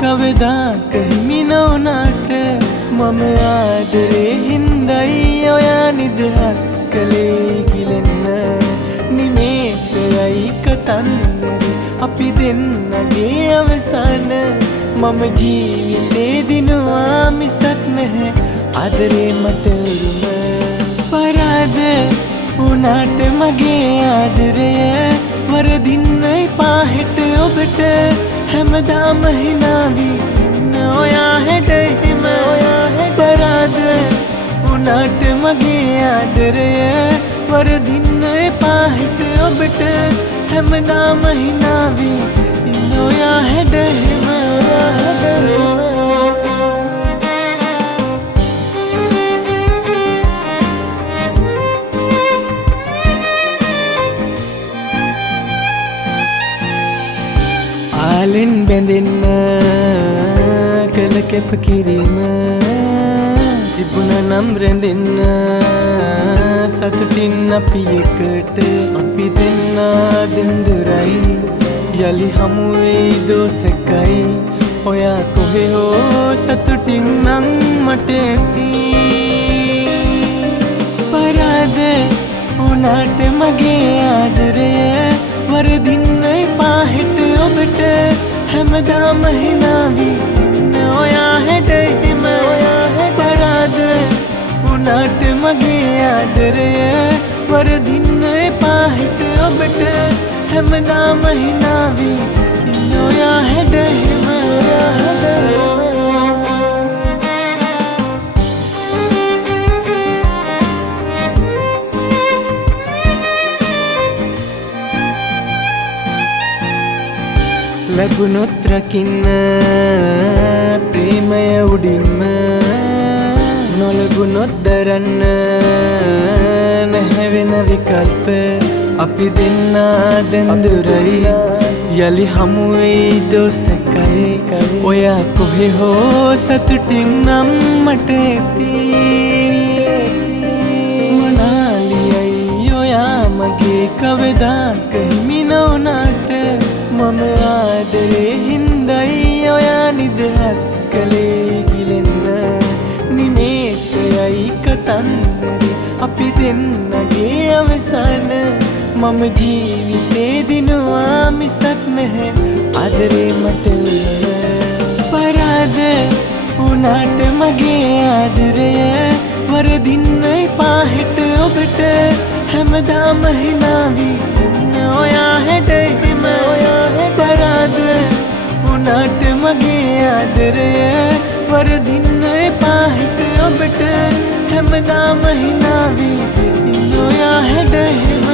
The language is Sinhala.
කවදාක හිමි නොවුනාට මම ආදරේ හින්දයි ඔයා නිදහස් කළේ ගිලෙන්න නිමේෂයයි කතන්දරේ අපි දෙන්නගේ අවසාන මම ජීවිතේ දිනුවා මිසක් නැහැ ආදරේ මට උරුම පරාද උනාට මගේ ආදරය වරදින්නයි පාහෙට ඔබට හැමදාම හිනාවී ඉන්න ඔයා හැට හිම පරාද උනාට මගේ ආදරය වරදින්නයි පාහෙට ඔබට හැමදාම හිනාවී ඉන්න ඔයා හැට හිම ආලෙන් බැඳෙන්න කළ කැප කිරීම තිබුණ නම් රැඳෙන්න සතුටින් අපි එකට අපි දෙන්නා දෙන්දරයි යලි හමුවෙයි දෝසකයි ඔයා කොහෙ හෝ සතුටින් නම් මට ඇති පරාද උනාට මගේ ආදරය වරදින්නයි පාහෙට ඔබට හැමදාම හිනාවී ඉන්න ඔයා හැට හිම පරාද උනාට මගේ ආදරය වරදින්නයි පාහෙට ඔබට හැමදාම හිනාවී ඉන්න ඔයා හැට හිම ලැබුණොත් රකින්න ප්‍රේමය උඩින්ම නොලැබුණොත් දරන්න නැහැ වෙන විකල්ප අපි දෙන්නා දෙන්දුරයි යලි හමුවෙයි දෝසකයි ඔයා කොහෙ හෝ සතුටින් නම් මට ඇති මනාලියයි ඔයා මගේ කවදාක හිමි නොවුනාට මම ආදරේ හින්දයි ඔයා නිදහස් කළේ ගිලෙන්න නිමේෂයයි කතන්දරේ අපි දෙන්නගේ අවසාන මම ජීවිතේ දිනුවා මිසක් නැහැ ආදරේ මට පරාද උනාට මගේ ආදරය වරදින්නයි පාහෙට ඔබට හැමදාම හිනාවී ඉන්න ඔයා හැට හිම පරාද උනාට මගේ ආදරය වරදින්නයි පාහෙට ඔබට හැමදාම හිනාවී ඉන්න ඔයා හැට හිම